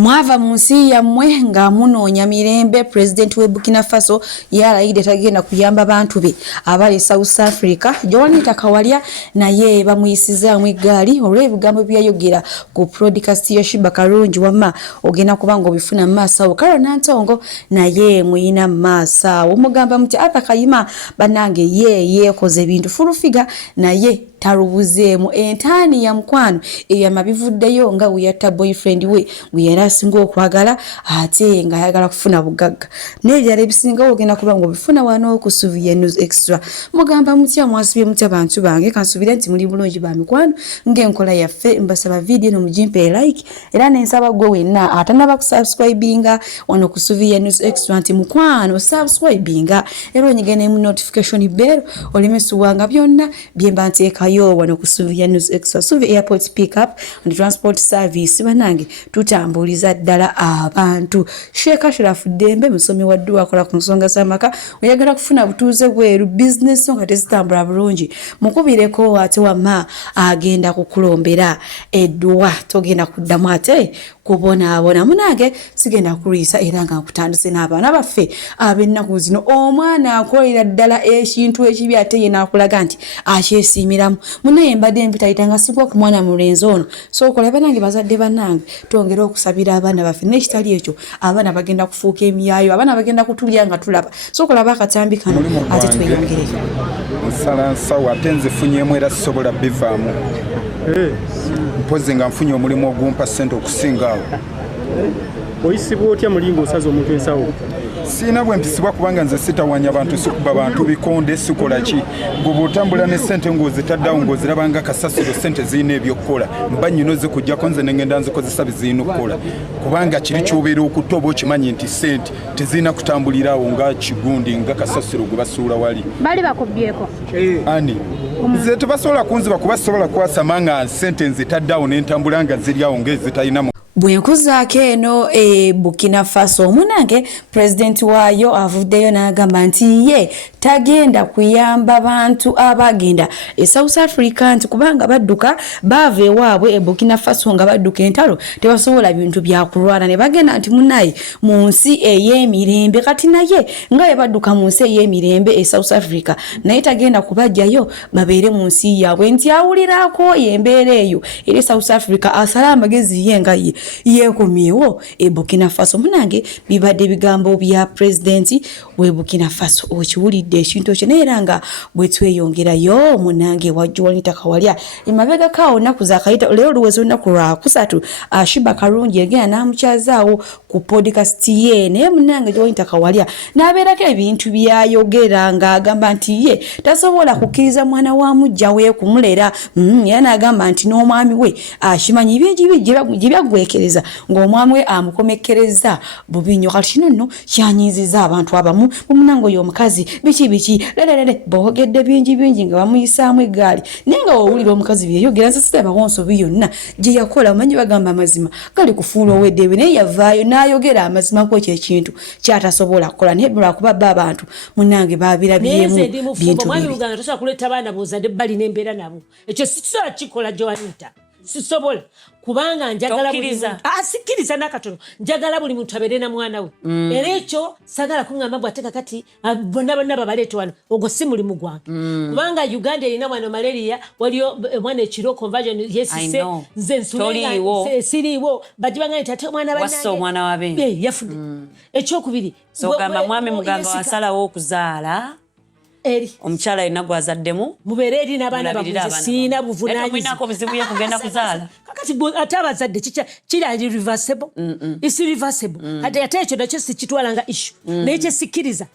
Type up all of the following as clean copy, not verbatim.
Mwava munsi ya mwenga munoonya mirembe president we Burkina Faso yalayidde tagenda kuyamba bantu be abali South Africa Joanita Kawalya naye bamuyisizaamu eggaali olw'ebigambo byayogera ku podcast ya Shiba Karungi wama ogenda kubanga obifuna maasawo Karo Nantongo naye muyina maasawo omugamba muti atakayima banange yeekoze ebintu fulufiga naye tarubuzeemu entaani ya mukwano eyamabivuddeyo nga weyatta boyfriend we yera asinga okwagala ate nga ayagala kufuna bugagga n'ebyala ebisingawo ogenda kuba ng'obifuna wano ku Suvia News Extra mugamba mutya mwasibye mutya bantu bange kansubira nti muli bulungi ba mikwano ng'enkola yaffe mbasaba video nomugimpe like era n'ensaba gwe wenna atanaba kusubscribinga wano ku Suvia News Extra nti mukwano subscribinga era onyigene mu notification bell olimesuwanga byonna byemba nteekayo wano ku Suvia News Extra Suvia Airport Pickup and Transport Service banange tutambuliza ddala abantu Sheikh Ashraf Dembe musomi wa dduwa akola ku nsonga z'amaka oyagala kufuna butuuze bweru business nga tezitambula bulungi mukubireko ate wama agenda kukulombera edduwa togenda kuddamu ate kubonaabona munange sigenda kulwisa era nga nkutandise n'abaana baffe ab'ennaku zino omwana akolera ddala ekintu ekibi ate ye n'akulaga nti akyesiimiramu munaye mbadde mpitayitanga sigwa ku mwana mulenzi ono so okola banange bazadde bannange twongere okusabira abaana baffe n'ekitali ekyo abaana bagenda kufuuka emyayo abaana bagenda kutulya nga tulaba so okolaba akatambi kano ate tweyongereyo nsala nsawo ate nzifunyemu era sisobola bivaamu mpozi nga nfunye omulimu ogumpa ssente okusingaawo oyisibwa otya mulingo osaza omuntu ensawo siina bwe mpisibwa kubanga nze sitawanya bantu sikuba bantu bikonde sikola ki gwe otambula ne ssente ng'ozitaddawo ng'ozirabanga kasasiro ssente zirina ebyokukola mba nnyino zikujjako nze ne ngenda nzikozesa bizirina okukola kubanga kiri ky'obeera okutta oba okimanyi nti ssente tezirina kutambulirawo nga kigundi nga kasasiro gwe basuula wali bali bakubyeko ani nze tebasobola kunziba kuba sobola kwasama nga ssente nzitaddawo n'entambula nga ziryawo ng'ezitalinamu bwenkuzaako eno Burkina Faso omunange president waayo avuddeyo n'agamba nti ye tagenda kuyamba bantu abagenda South Africa nti kubanga badduka baava ewaabwe Burkina Faso nga badduka entalo tebasobola bintu byakulwana ne bagenda nti munaye mu nsi ey'emirembe kati naye nga ye badduka mu nsi ey'emirembe South Africa naye tagenda kubajjayo babeere mu nsi yaabwe nti awulirako embeera eyo eri South Africa asala amagezi ye nga ye yekomyewo Burkina Faso munange bibadde bigambo bya president we Burkina Faso okiwulidde ekintu ekyo neera nga bwe tweyongerayo munange wa Joanita Kawalya emabega kawo naku zakayita leo luwezo naku lwa kusatu Shiba Karungi egenda namukyazaawo ku podcast ye naye munange Joanita Kawalya n'abeerako ebintu byayogera ng'agamba nti ye tasobola kukkiriza mwana wa mujja we kumulera era n'agamba nti n'omwami we akimanyi bingi gye byagwekereza ng'omwami we amukomekkereza bubi nnyo kati kino nno kyanyiiziza abantu abamu mumunange oyo omukazi biki lelelele boogedde bingi nga bamuyisaamu eggaali naye nga wowulira omukazi byeyogera nsisirabawo nsobi yonna gye yakola omanyi bagamba amazima gali kufuula oweddeewe naye yavaayo n'ayogera amazima ku ekyo ekintu kyatasobola kukola naye lwakuba ba abantu munange baabirabyemu bintu mwami Uganda tosobola kuleeta abaana bozadde balina embeera nabo ekyo sikisobola kikola Joanita sisobola kubanga njagala sikiriza nakatono njagala buli muntu abeere na mwana we era ekyo sagala kuŋŋamba bw'ateeka kati bonna babaleeta wano ogwo si mulimu gwange kubanga Uganda erina mwana malaria waliyo mwana ekiro conversion yesise nze nsulenga siriiwo bagibanga nti ate omwana banange yafudde ekyokubiri sogamba mwami muganga wasalawo okuzaala eri omukyala yina gwazaddemu mubeere eri n'abaana babuze siina buvunaanyizibwa bizibu bye kugenda kuzaala kakati ate abazadde kiri reversible isi reversible ate ekyo nakyo sikitwala nga issue naye kyesikiriza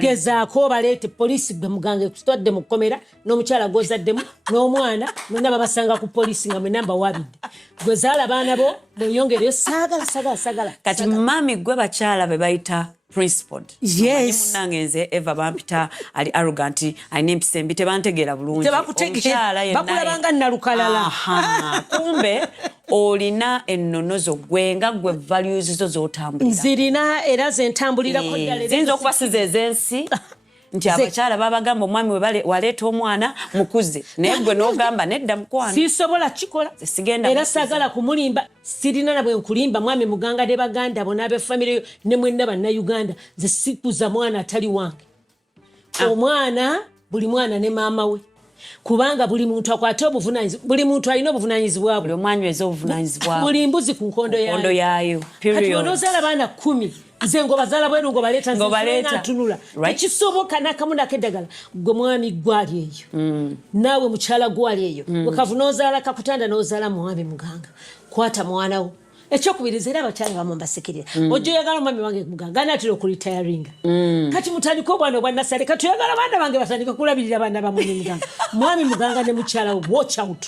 gezaako baleete poliisi gwe muganga tutwadde mu kkomera n'omukyala gwozaddemu n'omwana mwenna babasanga ku poliisi nga mwenna mbawabidde gwe zaala abaana bo bweyongereyo sagala kati mami gwe bakyala be bayita principled. Yes. Munangenze Eva bampita ali arrogant alina empisa embi tebantegeera bulungi. Bakulabanga nalukalala. Kumbe olina ennonozo gwenga gwe values zo zotambulira. Zirina era zentambulira ko ddala. Zinzo okuba size ezensi nti abakyala babagamba omwami waleeta omwana mukuze naye gwe n'ogamba nedda mukwano sisobola kikola era sagala kumulimba sirina na bwe nkulimba mwami muganga ne baganda bo n'abefamire ne mwenna bannayuganda nze sikuza mwana atali wange omwana buli mwana ne maama we kubanga buli muntu akwate obuvunanyizibwa buli muntu alina obuvunanyizibwa buli omwanyweza obuvunanyizibwa buli mbuzi ku nkondo yayo kati onozaala baana 10 nze ngo bazaala bwenu ngo baleeta ntunula ekisoboka n'akamu n'akeddagala gwe mwami gwali eyo naawe mukyala gwali eyo wekavu n'ozaala kakutanda n'ozaala mwami muganga kwata mwana wo ekyokubiriza era abakyala bamu mbasekerera ojja oyagala omwami wange muganga anaatera okulitayaringa kati mutandika obwana obwannasale kati oyagala baana bange batandika kulabirira baana bamwami muganga mwami muganga ne mukyala wo watch out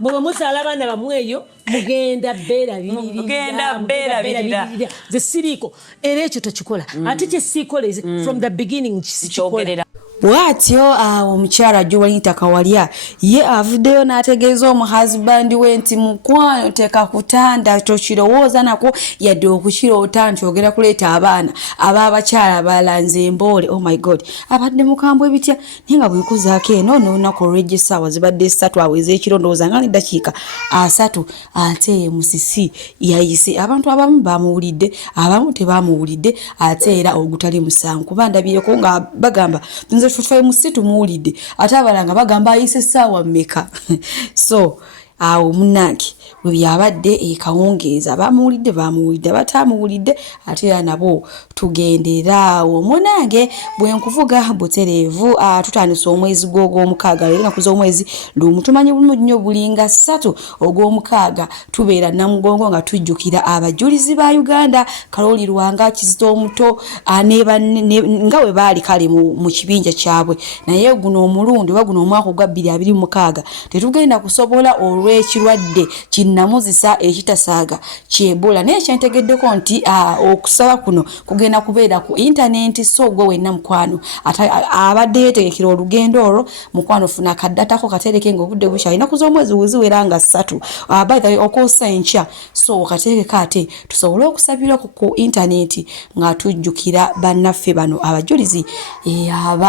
mwe muzaala abaana bamwe eyo mugenda beerabirira ze siriiko era ekyo tekikola ate kye siikola from the beginning kikikola bwatyo omukyala Joanita Kawalya ye avuddeyo n'ategeeza omuhazibandi we nti mukwano teka kutanda tokirowooza nako yadde okukiroota nti ogera kuleeta abaana ab'abakyala balanze emboole. Oh my god, abadde mukambwe ebitya naye nga bwekuzaako eno n'olunaku olw'ejja essaawa zibadde 3 aweza ekiro ndowooza nga n'eddakiika 3 ate musisi yayise abantu abamu bamuwulidde abamu tebamuwulidde ate era ogutali musango kuba ndabireko nga bagamba nze tufaye musitu muwulidde ate abalanga bagamba ayise essaawa mmeka so awo munnange bwe byabadde ekawungeeza bamuwulidde batamuwulidde ate era nabo tugenderaawo munnange bwe nkuvuga butereevu tutandisa omwezi gw'omukaaga leero naku z'omwezi lumu tumanyi bulungi nnyo bulinga 3 ogw'omukaaga tubeera namugongo nga tujjukira abajulizi ba Uganda Kaloli Lwanga Kizito Omuto nga we baali kale mu kibinja kyabwe naye guno omulundi oba guno omwaka ogwa 2026 tetugenda kusobola olw'ekirwadde kinnamuzisa ekitasaaga kyebola naye kyentegeddeko nti okusaba kuno kugenda kubeera ku internet so gwe wenna mukwano abadde yeetegekera olugendo olwo mukwano funa kaddatako katereke ng'obudde bukya inaku z'omwezi weziwera nga 3 by the way okoosa enkya so katereke ate tusobole okusabira ku internet nga tujjukira bannaffe bano abajulizi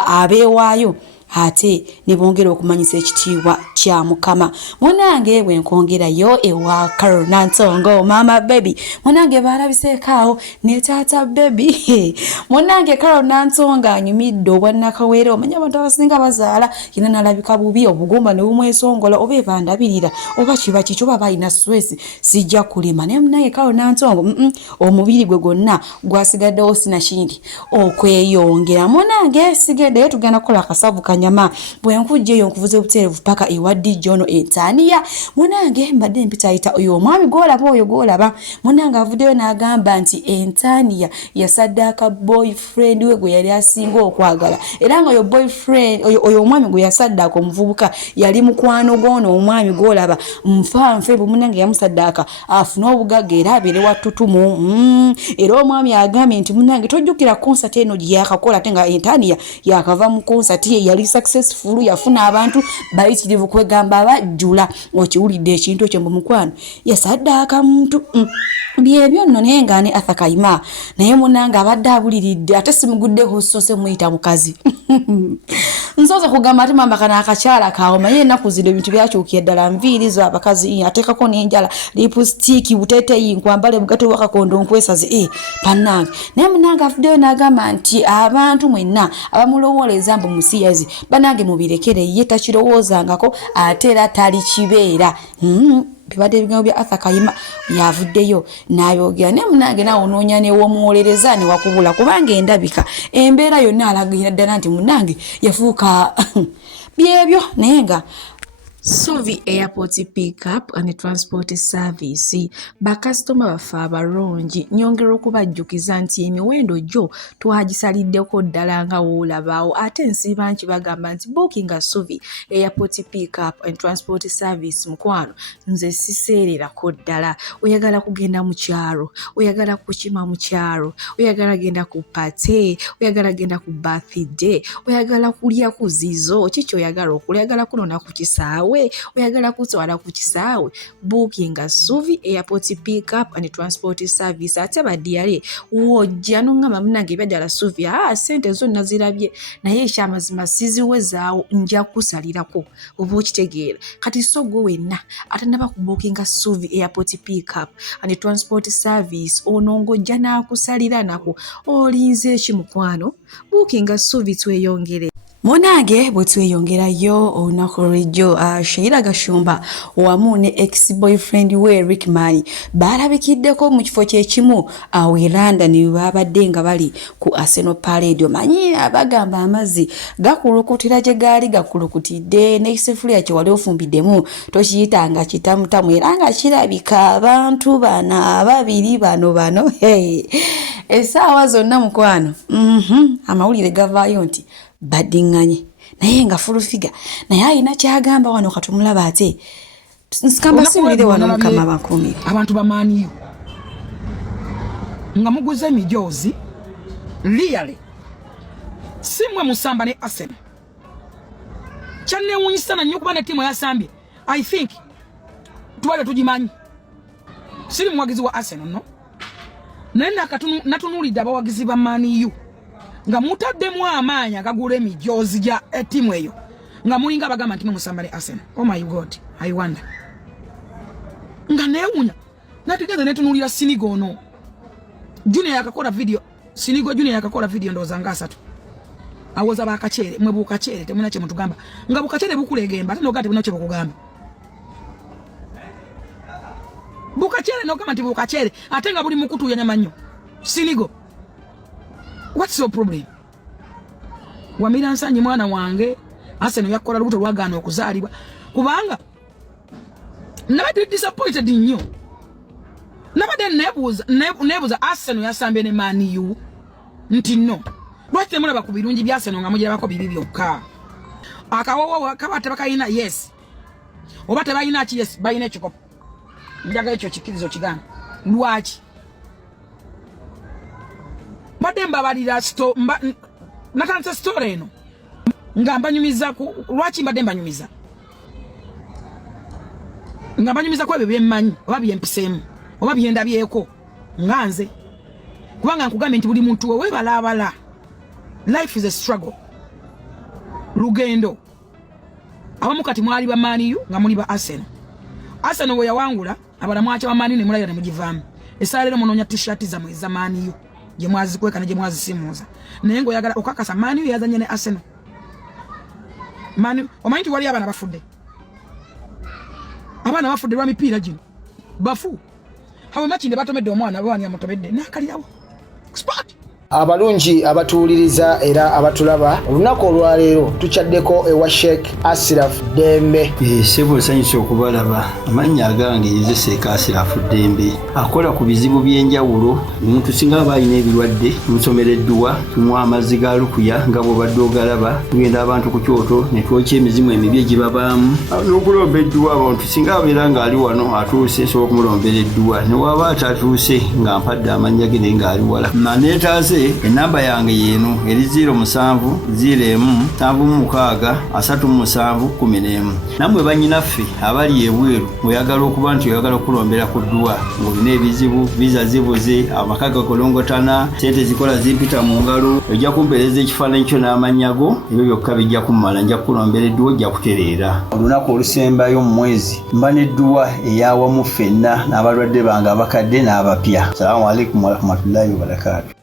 abeewaayo ate ne bongera okumanyisa ekitiibwa kya Mukama. Munange bwe nkongerayo ewa Carol Nantongo mama baby munange balabiseekaawo ne taata baby munange Carol Nantongo anyumidde obwannakawere omanya abantu abasinga bazaala yina nalabika bubi obugumba ne bumwesongola oba ebandabirira oba kiba kikyo baba alina stress sijja kulima naye munange Carol Nantongo omubiri gwe gwonna gwasigaddewo sinakindi okweyongera munange sigeddeyo tugenda kukola akasavu nyama bwe nkujjeyo nkuvuze buterevu paka ewaddi jono Entania munange mbadde mpitayita oyo omwami golaba oyo golaba munange avuddeyo n'agamba nti Entania yasaddaka boyfriend we gwe yali asinga okwagala era nga oyo boyfriend oyo omwami gwe yasaddaka omuvubuka yali mukwano gono omwami golaba nfanfe bwe munange yamusaddaka afuna obugagga era abeere wattutumu era omwami agambye nti munange tojjukira concert eno gye yakakola ate nga Entania yakava mu concert ye yali successful yafuna abantu bayitirivu kwegamba abajjula okiwulidde ekintu ekyo mukwano yasaddaka muntu byebyo nno naye nga ne Arthur Kayima naye munange abadde abuliridde ate simuguddeho sose muyita mukazi nsoza kugamba ate mamba kana akakyala kawo maye ennaku zino ebintu byakyukira ddala nviiri zo abakazi ateekako n'enjala lipstick buteeteeyi nkwambale bugato bwakakondo nkwesaze bannange naye munange afuddeyo n'agamba nti abantu mwenna abamulowooleza mbu musiyazi banange mubirekere ye takirowoozangako ate era tali kibeera bibadde ebigambo bya Arthur Kayima yavuddeyo n'ayogera naye munange naawe onoonya newomuwolereza ne wakubula kubanga endabika embeera yonna alagira ddala nti munange yafuuka byebyo naye nga Suvi Airport Pickup and Transport Service bakasitoma baffe abalungi nyongera okubajjukiza nti emiwendo gyo twagisaliddeko ddala nga woolabaawo ate nsiba nti bagamba nti booking a Suvi Airport Pickup and Transport Service mukwano nze siseererako ddala oyagala kugenda mu kyalo oyagala kukima mu kyalo oyagala genda ku pate oyagala genda ku birthday oyagala kulya ku zizo kiki oyagala okulya oyagala kunona ku kisaawe kisaawe oyagala kutwala ku kisaawe bookinga Suvi Airport Pickup and Transport Service ate badiyale wojja nongamba munange byadala Suvi sente zonna zirabye naye ekyamazima siziwezaawo nja kusalirako oba okitegeera kati so gwe wenna atanaba ku bookinga Suvi Airport Pickup and Transport Service onongojja n'akusalira nako olinze ekimukwano bookinga Suvi tweyongere Monage bwetweyongerayo olunaku lw'ejjo Sheila Gashumba wamu ne ex-boyfriend we Rick Mani balabikiddeko mu kifo kyekimu awo Iranda ne babadde nga bali ku Arsenal Parade omanyi abagamba amazzi gakulukutira gye gaali gakulukutidde n'ekisefuliya kye wali ofumbiddemu tokiyitanga kitamutamu era nga kirabika abantu bana ababiri bano essaawa zonna mukwano amawulire gavaayo nti badinganye naye nga fulufiga naye alina kyagamba wano katumulaba ate nsikamba siwulire wano mukama bakumi abantu bamaaniyo nga muguze emijoozi really simwe musamba ne Arsenal kyannewunyisa nnyo kuba ne ttiimu yasambye I think twale tugimanyi siri muwagizi wa Arsenal no naye natunuulidde abawagizi ba maaniyo nga mutaddemu amaanyi agagula emijoozi gya ttiimu eyo nga mulinga bagamba nti musamba ne Arsenal. Oh my God, I wonder. Nga neewunya nategeza netunuulira Sinigo ono Junior yakakola video Sinigo Junior yakakola video ndowooza nga 3 awoza bakachere mwe bukachere temuna kye mutugamba nga bukachere bukulegemba ate nogate buno kye bukugamba bukachere nogamba nti bukachere ate nga buli mukutu ya nyama nnyo Sinigo. What's your problem? Wamira nsanyi mwana wange Arsenal yakola lubuto lwagaana okuzaalibwa kubanga nabadde disappointed nnyo nabadde nebuuza Arsenal yasambye ne Man U nti no lwaki temulaba ku birungi bya Arsenal nga mugirabako bibi byokka akawawa kabate bakayina yes oba tebayina ki yes bayina ekikopo njaga ekyo kikirizo kigamba lwaki badde mbabalira natanse story eno nga mbanyumiza lwaki mbadde mbanyumiza nga mbanyumiza ku ebyo byemmanyi oba byempiseemu oba byendabyeko nga nze kubanga nkugambye nti buli muntu webalabala life is a struggle lugendo abamu kati mwali ba Man U nga muli ba Arsenal we yawangula abala mwacha wa Man U ne mulaya ne mugivaamu esalero munonya t-shirt za mweza Man U je mwazi kweka ne je mwazi simuza naye ngo yagala okakasa Man U yazanye ne Arsenal Man U omanyi wali abana bafudde lwa mipiira gino bafu hawe machinde batomedde omwana bwani amutomedde nakalirawo spot abalungi abatuuliriza era abatulaba olunaku olwaleero tuchaddeko ewa Sheikh Ashraf Dembe sebo sanyusa okubalaba amannya agange yeze Sheikh Ashraf Dembe akola ku bizibu by'enjawulo omuntu singa abayina ebirwadde musomereddwa tumwa amazzi ga lukuya nga bw'obadde ogalaba tugenda abantu ku kyoto ne twokya emizimu emibi egibabaamu n'okulomba edduwa abantu singa abeera ng'ali wano atuuse sobola okumulombera edduwa ne waba atatuuse nga mpadde amannya ge naye ng'ali wala maneetaase enamba yange yeno eri 0707763711 namwe banyinaffe abali ebweru oyagala okuba nti oyagala okulombera ku dduwa ng'olina ebizibu visa zibuze amaka gakolongotana sente zikola zimpita mu ngalo ojja kumpeereza ekifaananyi kyo n'amanyago ebyo byokka bijja kummala nja kukulombera edduwa ojja kutereera olunaku olusembayo mu mwezi mba n'edduwa eyawamu ffenna n'abalwadde bange abakadde n'abapya. Salaamu alaikum warahmatullahi wabarakatuh.